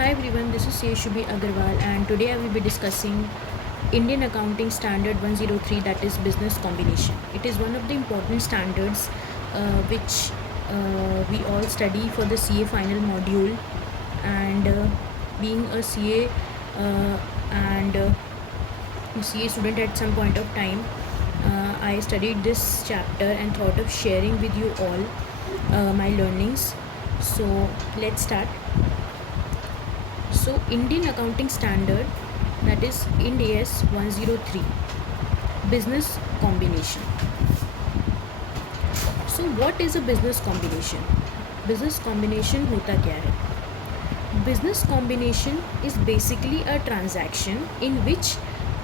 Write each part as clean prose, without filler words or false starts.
Hi everyone, this is Seshubi Agarwal and today I will be discussing Indian Accounting Standard 103, that is business combination. It is one of the important standards which we all study for the CA final module, and being a CA and CA student at some point of time, I studied this chapter and thought of sharing with you all my learnings. So let's start. So Indian Accounting Standard, that is Ind AS 103, business combination. So what is a business combination? Business combination होता क्या है? Business combination is basically a transaction in which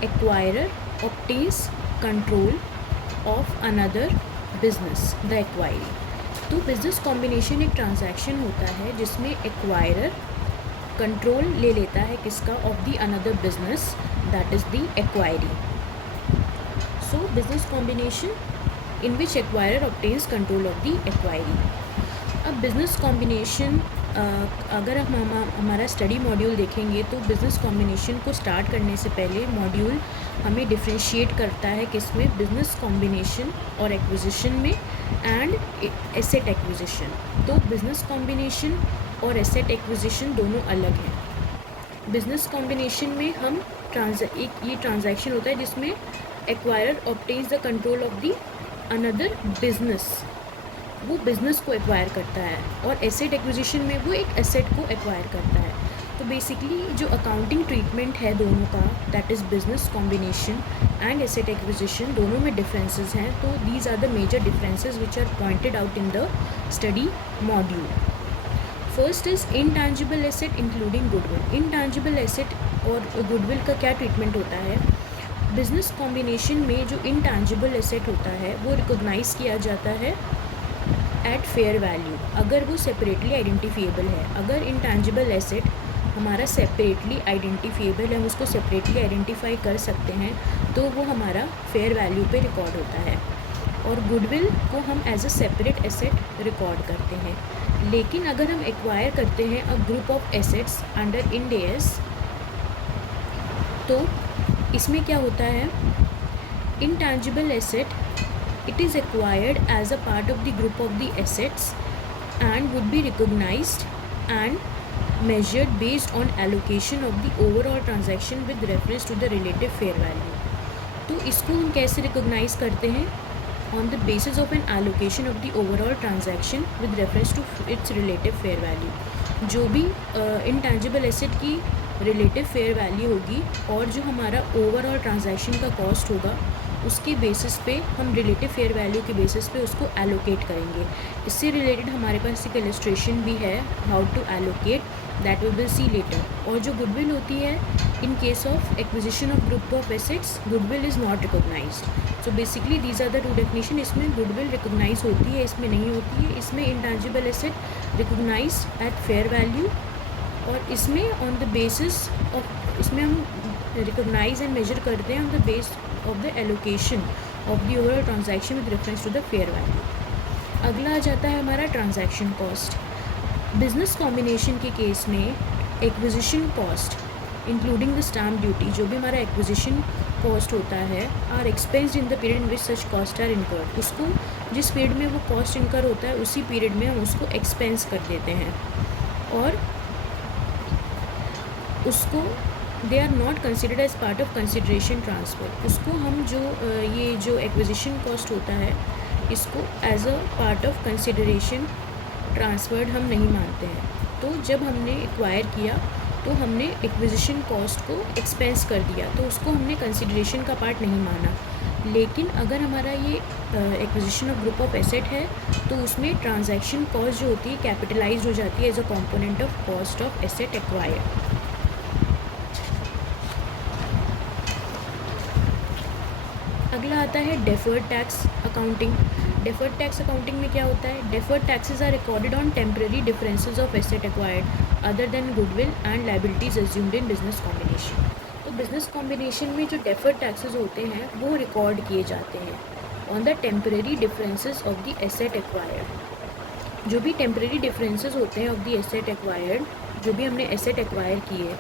acquirer obtains control of another business, the acquiring. तो business combination एक transaction होता है जिसमें acquirer control ले लेता है किसका, of the another business, that is the acquiree. So business combination in which acquirer obtains control of the acquiree. अब बिजनेस कॉम्बिनेशन अगर हम हमारा स्टडी मॉड्यूल देखेंगे तो बिज़नेस कॉम्बिनेशन को स्टार्ट करने से पहले मॉड्यूल हमें डिफ्रेंशिएट करता है किसमें, बिज़नेस कॉम्बिनेशन और एक्विजिशन में एंड एसेट एक्विजिशन. तो बिज़नेस कॉम्बिनेशन और एसेट एक्विजिशन दोनों अलग हैं. बिज़नेस कॉम्बिनेशन में हम ये ट्रांजैक्शन होता है जिसमें acquirer obtains the control of the another business, वो बिज़नेस को एक्वायर करता है, और एसेट एक्विजिशन में वो एक एसेट को एक्वायर करता है. तो बेसिकली जो अकाउंटिंग ट्रीटमेंट है दोनों का, that is business combination and asset acquisition, दोनों में डिफरेंसेस हैं. तो these are the major differences which are pointed out in the study module. First is intangible asset including goodwill. Intangible asset और goodwill का क्या ट्रीटमेंट होता है? Business combination में जो इंटैंजिबल एसेट होता है वो रिकॉग्नाइज किया जाता है एट फेयर वैल्यू, अगर वो सेपरेटली आइडेंटिफिएबल है. अगर इंटैंजिबल एसेट हमारा सेपरेटली आइडेंटिफिएबल है, हम उसको सेपरेटली आइडेंटिफाई कर सकते हैं, तो वो हमारा फेयर वैल्यू पे रिकॉर्ड होता है. और गुडविल को हम as a separate asset record करते हैं. लेकिन अगर हम एक्वायर करते हैं a group of assets under Ind AS, तो इसमें क्या होता है, intangible asset it is acquired as a part of the group of the assets and would be recognized and measured based on allocation of the overall transaction with reference to the relative fair value. तो इसको हम कैसे recognise करते हैं? on the basis of an allocation of the overall transaction with reference to its relative fair value. जो भी intangible asset की relative fair value होगी और जो हमारा overall transaction का cost होगा, उसके बेसिस पे हम रिलेटिव फेयर वैल्यू के बेसिस पे उसको एलोकेट करेंगे. इससे रिलेटेड हमारे पास एक इलस्ट्रेशन भी है, how to allocate, that we will see later. और जो गुडविल होती है, in case of acquisition of group of assets, goodwill is not recognised. So basically these are the two definition. इसमें गुडविल रिकॉग्नाइज होती है, इसमें नहीं होती है. इसमें intangible asset recognise at fair value, और इसमें ऑन द बेसिस ऑफ, इसमें हम रिकॉग्नाइज एंड मेजर करते हैं on the base of the allocation of the overall transaction with reference to the fair value. अगला आ जाता है हमारा ट्रांजैक्शन कॉस्ट. बिजनेस कॉम्बिनेशन के केस में acquisition cost including the stamp duty, जो भी हमारा एक्विजिशन कॉस्ट होता है, are expensed in the period in which such cost are incurred. उसको जिस पीरियड में वो कॉस्ट इनकर होता है उसी पीरियड में हम उसको एक्सपेंस कर देते हैं, और उसको they are not considered as part of consideration transfer. उसको हम ये जो एक्विजिशन कॉस्ट होता है, इसको as a part of consideration transferred हम नहीं मानते हैं. तो जब हमने एक्वायर किया तो हमने एक्विजिशन कॉस्ट को एक्सपेंस कर दिया, तो उसको हमने कंसिडरेशन का पार्ट नहीं माना. लेकिन अगर हमारा ये acquisition of group of asset है, तो उसमें ट्रांजैक्शन कॉस्ट जो होती है कैपिटलाइज हो जाती है as a component of cost of asset acquired. अगला आता है deferred tax accounting. Deferred tax accounting में क्या होता है? Deferred taxes are recorded on temporary differences of asset acquired other than goodwill and liabilities assumed in business combination. तो business combination में जो डेफर्ड टैक्सेस होते हैं वो रिकॉर्ड किए जाते हैं on the temporary differences of the asset acquired. जो भी टेम्परेरी डिफरेंसेस होते हैं ऑफ द एसेट एक्वायर्ड, जो भी हमने एसेट एक्वायर किए,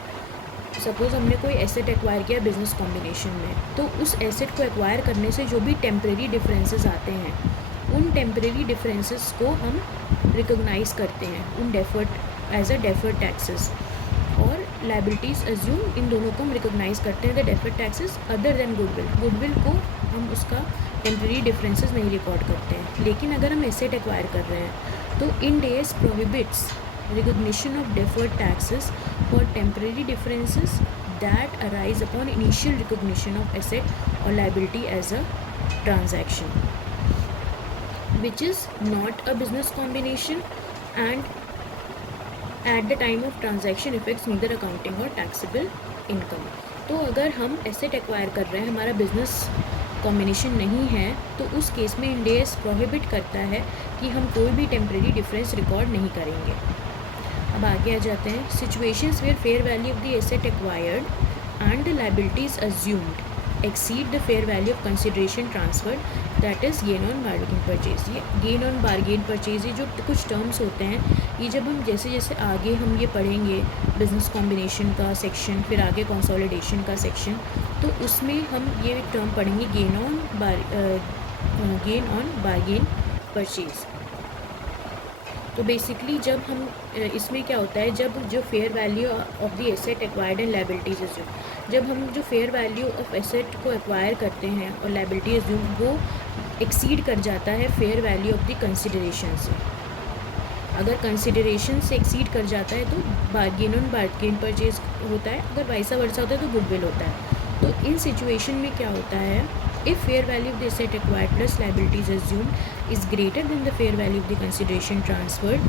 सपोज़ हमने कोई एसेट एक्वायर किया बिजनेस कॉम्बिनेशन में, तो उस एसेट को एक्वायर करने से जो भी टेम्परेरी डिफरेंसेस आते हैं, उन टेम्परेरी डिफरेंसेस को हम रिकॉग्नाइज करते हैं उन deferred as a deferred taxes, और लाइबिलिटीज़ अज्यूम, इन दोनों को हम रिकॉग्नाइज करते हैं the deferred taxes other than goodwill. Goodwill को हम उसका टेम्परेरी डिफरेंसेस नहीं रिकॉर्ड करते हैं। लेकिन अगर हम एसेट एक्वायर कर रहे हैं तो end S prohibits recognition of deferred taxes for temporary differences that arise upon initial recognition of asset or liability as a transaction, which is not a business combination and at the time of transaction affects neither accounting or taxable income। तो अगर हम asset acquire कर रहे हैं, हमारा business combination नहीं है, तो उस केस में इंड एस प्रोहिबिट करता है कि हम कोई भी टेम्परेरी डिफरेंस रिकॉर्ड नहीं करेंगे। अब आगे आ जाते हैं, situations where fair value of the asset acquired and the liabilities assumed exceed the fair value of consideration transferred, that is gain on bargain purchase. ये गेन ऑन बार्गेन परचेज, ये जो कुछ टर्म्स होते हैं, ये जब हम जैसे जैसे आगे हम ये पढ़ेंगे बिजनेस कॉम्बिनेशन का सेक्शन, फिर आगे कंसोलिडेशन का सेक्शन, तो उसमें हम ये टर्म पढ़ेंगे गेन ऑन बार्गेन परचेज। तो बेसिकली जब हम इसमें क्या होता है, जब जो fair value of the asset acquired and liabilities assume, जब हम जो फेयर वैल्यू ऑफ एसेट को एक्वायर करते हैं और लाइबिलिटी अज्यूम, वो एक्सीड कर जाता है fair value of the consideration से। अगर कंसिडरेशन से एक्सीड कर जाता है तो गेन ऑन बार्गेन परचेज होता है, अगर वैसा वर्सा होता है तो गुडविल होता है। तो इन सिचुएशन में क्या होता है, if fair value of the asset acquired plus liabilities assumed is greater than the fair value of the consideration transferred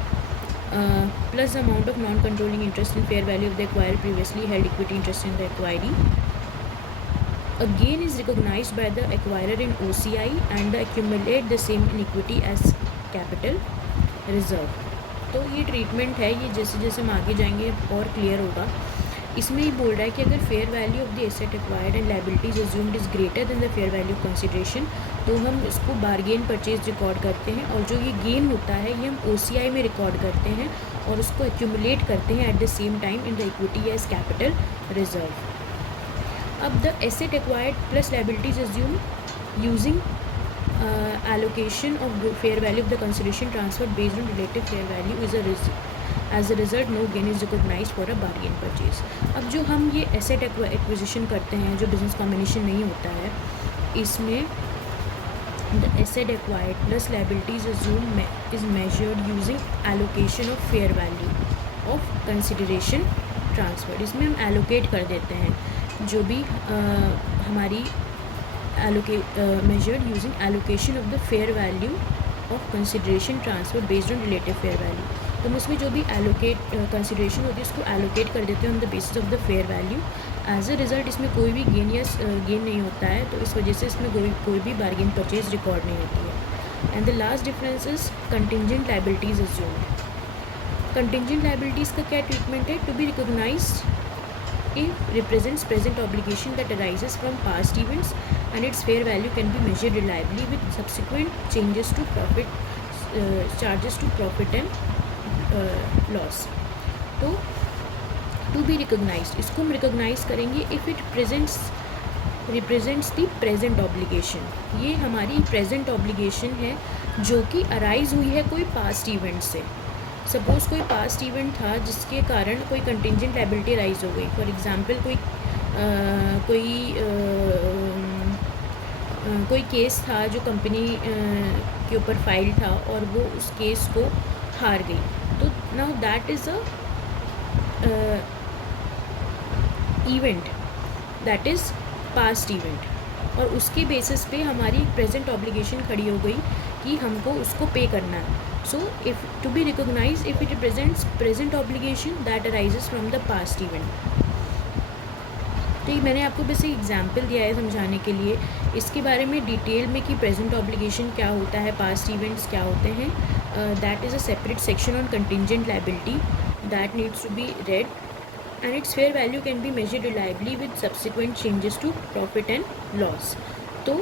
plus the amount of non-controlling interest in fair value of the acquired previously held equity interest in the acquiree, a gain is recognized by the acquirer in OCI and accumulate the same in equity as capital reserve। तो ये treatment है, ये जैसे जैसे हम आगे जाएंगे और क्लियर होगा। इसमें ही बोल रहा है कि अगर fair value of the asset acquired and liabilities assumed is greater than the fair value of consideration, तो हम इसको बार्गेन परचेज रिकॉर्ड करते हैं, और जो ये गेन होता है ये हम OCI में रिकॉर्ड करते हैं और उसको एक्यूमुलेट करते हैं at the same time in the equity as capital reserve. अब the asset acquired plus liabilities assumed using allocation of fair value of the consideration transferred based on relative fair value is as a result no gain is recognized for a bargain purchase। अब जो हम ये asset acquisition करते हैं, जो business combination नहीं होता है, इसमें the asset acquired plus liabilities assume is measured using allocation of fair value of consideration transferred. इसमें हम एलोकेट कर देते हैं जो भी हमारी measured using allocation of the fair value of consideration transfer based on relative fair value। तो हम उसमें जो भी allocate consideration होती है उसको allocate कर देते हैं on the basis of the fair value। as a result इसमें कोई भी गेन या गेन नहीं होता है, तो इस वजह से इसमें कोई भी बार्गेन परचेज रिकॉर्ड नहीं होती है। And the last difference is contingent liabilities assumed. Contingent liabilities का क्या ट्रीटमेंट है, to be recognised if represents present obligation that arises from past events and its fair value can be measured reliably with subsequent changes to profit charges to profit and loss। तो to be recognized इसको हम recognize करेंगे if it represents the present obligation। ये हमारी present obligation है जो कि arise हुई है कोई past event से। सपोज़ कोई पास्ट इवेंट था जिसके कारण कोई कंटिंजेंट लाइबिलिटी राइज हो गई। फॉर एग्ज़ाम्पल कोई केस था जो कंपनी के ऊपर फाइल था और वो उस केस को हार गई, तो now that is a event, that is past event, और उसके बेसिस पे हमारी प्रेजेंट ऑब्लिगेशन खड़ी हो गई कि हमको उसको पे करना है। So if to be recognized if it represents present obligation that arises from the past event। तो ये मैंने आपको बस एक एग्जाम्पल दिया है समझाने के लिए, इसके बारे में डिटेल में कि प्रेजेंट ऑब्लिगेशन क्या होता है, पास्ट इवेंट्स क्या होते हैं, that is a separate section on contingent liability that needs to be read and its fair value can be measured reliably with subsequent changes to profit and loss. तो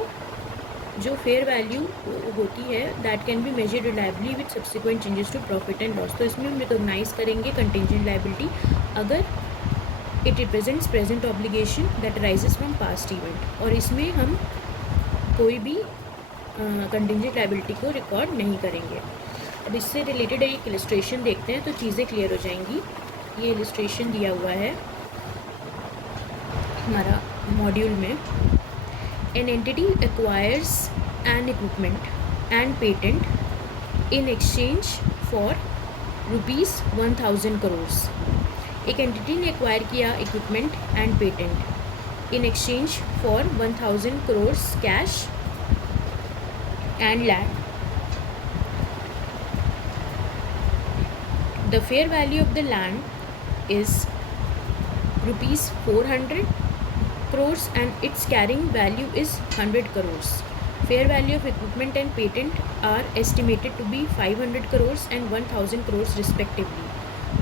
जो fair value होती है that can be measured reliably with subsequent changes to profit and loss. तो इसमें हम recognise करेंगे contingent liability अगर it represents present obligation that arises from past event, और इसमें हम कोई भी कंटिंजेंट लायबिलिटी को रिकॉर्ड नहीं करेंगे। अब इससे रिलेटेड एक इलस्ट्रेशन देखते हैं तो चीज़ें क्लियर हो जाएंगी। ये इलस्ट्रेशन दिया हुआ है हमारा मॉड्यूल में। An entity acquires an equipment and patent in exchange for ₹1000 crores। एक एंटिटी ने एक्वायर किया equipment and patent in exchange for 1000 crores cash and land. The fair value of the land is ₹400 crores and its carrying value is 100 crores. Fair value of equipment and patent are estimated to be 500 crores and 1000 crores respectively.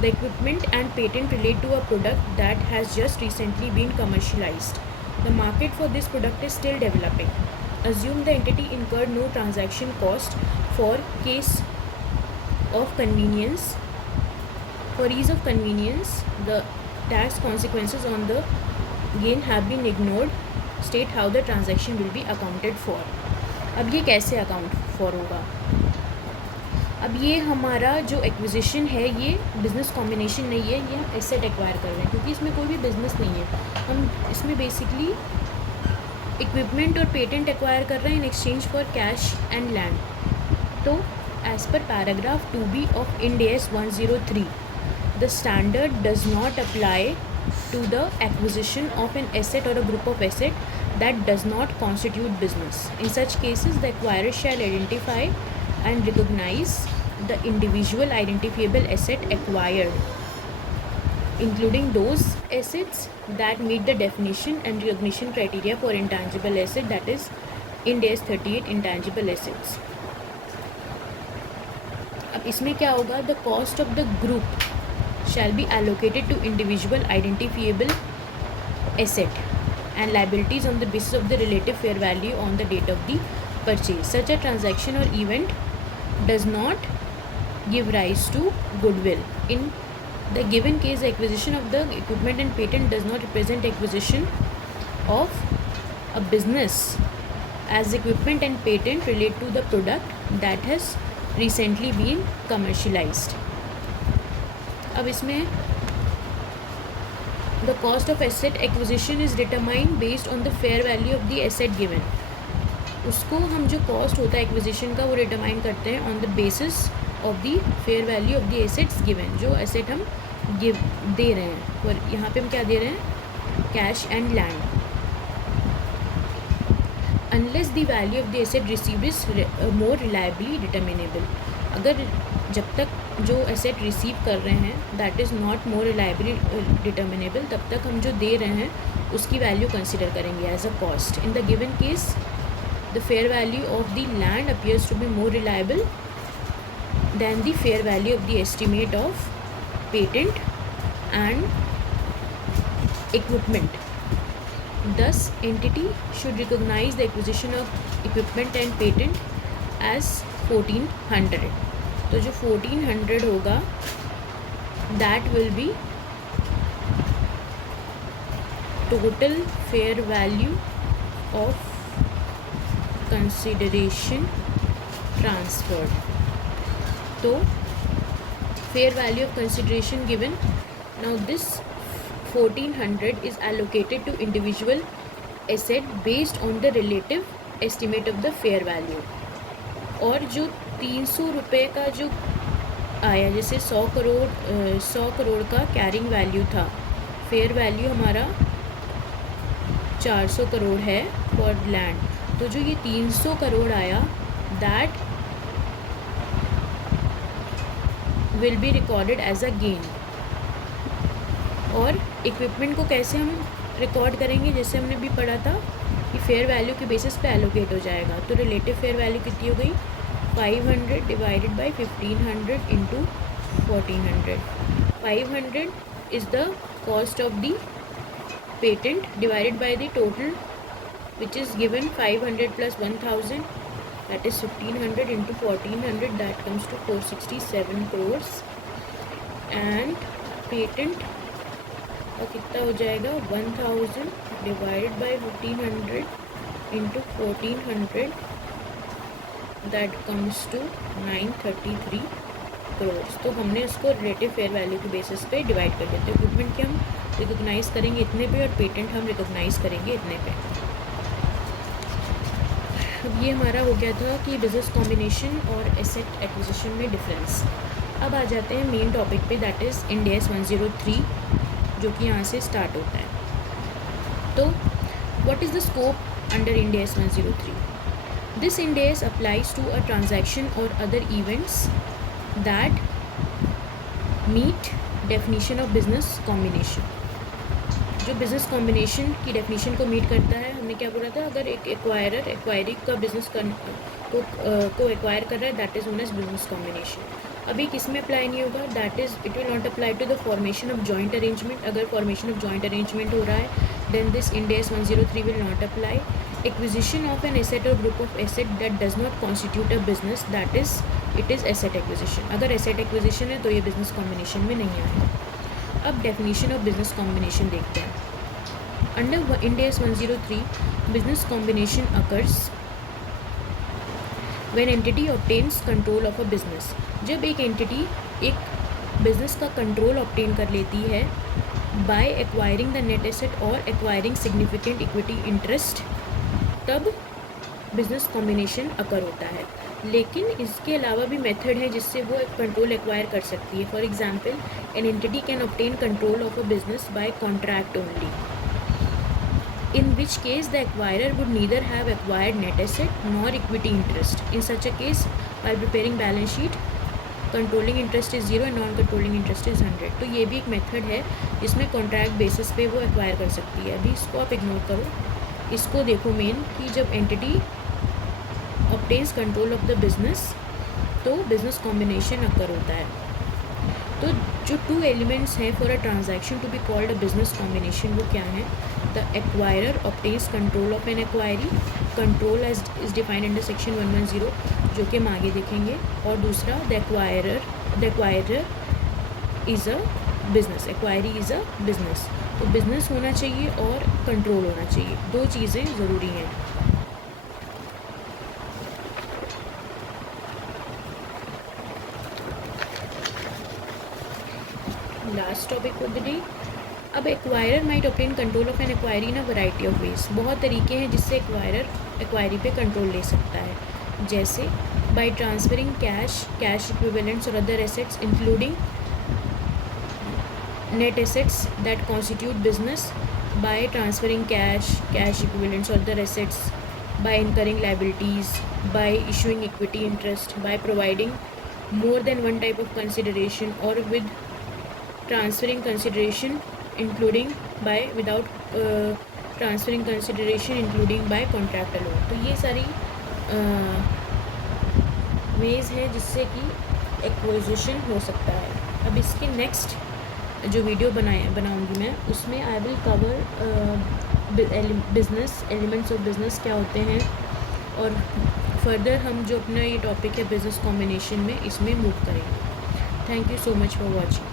The equipment and patent relate to a product that has just recently been commercialized. The market for this product is still developing. Assume the entity incurred no transaction cost for case of convenience. For ease of convenience, the tax consequences on the gain have been ignored. State how the transaction will be accounted for. अब ये कैसे account for होगा? अब ये हमारा जो acquisition है ये बिज़नेस कॉम्बिनेशन नहीं है, ये हम एसेट एक्वायर कर रहे हैं क्योंकि इसमें कोई भी बिज़नेस नहीं है। हम इसमें बेसिकली इक्विपमेंट और पेटेंट एक्वायर कर रहे हैं in exchange for cash and land. तो as per paragraph 2B of Ind AS 103, the standard does not apply to the acquisition of an asset or a group of asset that does not constitute business. In such cases, the acquirer shall identify and recognize the individual identifiable asset acquired, including those assets that meet the definition and recognition criteria for intangible asset, that is IND AS 38 intangible assets. अब इसमें क्या होगा? The cost of the group shall be allocated to individual identifiable asset and liabilities on the basis of the relative fair value on the date of the purchase. Such a transaction or event does not give rise to goodwill. In the given case, the acquisition of the equipment and patent does not represent acquisition of a business, as equipment and patent relate to the product that has recently been commercialized. अब इसमें the cost of asset acquisition is determined based on the fair value of the asset given. उसको हम जो cost होता है acquisition का वो determine करते हैं on the basis of the fair value of the assets given, जो एसेट हम दे रहे हैं। और यहाँ पे हम क्या दे रहे हैं? Cash and land. Unless the value of the asset received is more reliably determinable. अगर जब तक जो एसेट रिसीव कर रहे हैं that is not more reliably determinable, तब तक हम जो दे रहे हैं उसकी वैल्यू कंसिडर करेंगे as a cost. In the given case the fair value of the land appears to be more reliable than the fair value of the estimate of patent and equipment. Thus, entity should recognize the acquisition of equipment and patent as 1400. तो जो 1400 होगा that will be total fair value of consideration transferred. तो fair value of consideration given. Now this 1400 is allocated to individual asset based on the relative estimate of the fair value. और जो 300 रुपये का जो आया, जैसे 100 करोड़ का कैरिंग वैल्यू था, फेयर वैल्यू हमारा 400 करोड़ है फॉर लैंड, तो जो ये 300 करोड़ आया that will be recorded as a gain. और इक्विपमेंट को कैसे हम रिकॉर्ड करेंगे? जैसे हमने भी पढ़ा था कि फेयर वैल्यू के बेसिस पे एलोकेट हो जाएगा। तो रिलेटिव फेयर वैल्यू कितनी हो गई? 500 divided by 1500 into 1400। 500 is the cost of the patent divided by the total which is given 500 plus 1000, that is 1500 into 1400, that comes to 467 crores. And patent का कितना हो जाएगा, 1000 divided by 1500 into 1400, that comes to 933 crore. तो हमने उसको relative fair value के basis पे divide कर देते हैं. इक्विपमेंट के हम रिकोगनाइज़ करेंगे इतने पे और पेटेंट हम रिकोगनाइज़ करेंगे इतने पे. अब ये हमारा हो गया था कि बिजनेस कॉम्बिनेशन और एसेट एक्विजिशन में डिफरेंस. अब आ जाते हैं मेन टॉपिक पे, दैट इज़ इंड AS 103, जो कि यहाँ से स्टार्ट होता है. तो what is the scope under Ind AS 103? This Ind AS applies to a transaction और other events that meet definition of business combination. जो बिज़नेस कॉम्बिनेशन की डेफिनेशन को मीट करता है. हमने क्या बोला था, अगर एक एक्वायरर एक्वायरी का बिजनेस को एक्वायर कर रहा है, that is known as business combination. अभी किस में अप्लाई नहीं होगा, that is it will not apply to the formation of joint arrangement. अगर फॉर्मेशन ऑफ जॉइंट अरेंजमेंट हो रहा है, then this Ind AS 103 will not apply. Acquisition of an asset और group of asset that does not constitute a business, that is it is asset acquisition. अगर asset acquisition है तो ये business combination में नहीं आएगा. अब डेफिनेशन ऑफ बिजनेस कॉम्बिनेशन देखते हैं. Under Ind AS 103, business combination occurs when entity obtains control of a business. जब एक एंटिटी एक बिजनेस का कंट्रोल ऑब्टेन कर लेती है by acquiring the net asset और एक्वायरिंग सिग्निफिकेंट इक्विटी इंटरेस्ट, तब बिजनेस कॉम्बिनेशन अकर होता है. लेकिन इसके अलावा भी मेथड है जिससे वो एक कंट्रोल एक्वायर कर सकती है. For example, an entity can obtain control of a business by contract only, in which case the acquirer would neither have acquired net asset nor equity interest. In such a case, while preparing balance sheet, controlling interest is 0 and non-controlling interest is 100. तो ये भी एक method है जिसमें contract basis पे वो acquire कर सकती है. अभी इसको आप इग्नोर करो, इसको देखो मेन कि जब entity obtains control of the business तो बिजनेस कॉम्बिनेशन अकर होता है. तो जो टू एलिमेंट्स हैं for a transaction to be called a business combination, वो क्या है? The acquirer obtains control of an acquiree, control as is defined under section 110, जो कि हम आगे देखेंगे. और दूसरा the acquirer is a business, acquiree is a business. तो बिजनेस होना चाहिए और कंट्रोल होना चाहिए, दो चीज़ें ज़रूरी हैं. Last topic for the day. अब acquirer might obtain control of an acquiree in a variety of ways. बहुत तरीके हैं जिससे एक्वायरर एक्वायरी पे कंट्रोल ले सकता है, जैसे बाय ट्रांसफरिंग कैश इक्विवेलेंट्स और other assets including net assets that constitute business, by transferring cash equivalents और other assets, by incurring liabilities, by issuing equity interest, by providing more than one type of consideration, और with transferring consideration including by without transferring consideration including by contract alone. तो ये सारी veg है जिससे कि acquisition हो सकता है. अब इसके नेक्स्ट जो वीडियो बनाऊंगी मैं, उसमें I will cover business elements of business क्या होते हैं, और फर्दर हम जो अपना ये टॉपिक है बिजनेस कॉम्बिनेशन में, इसमें मूव करेंगे. Thank you so much for watching.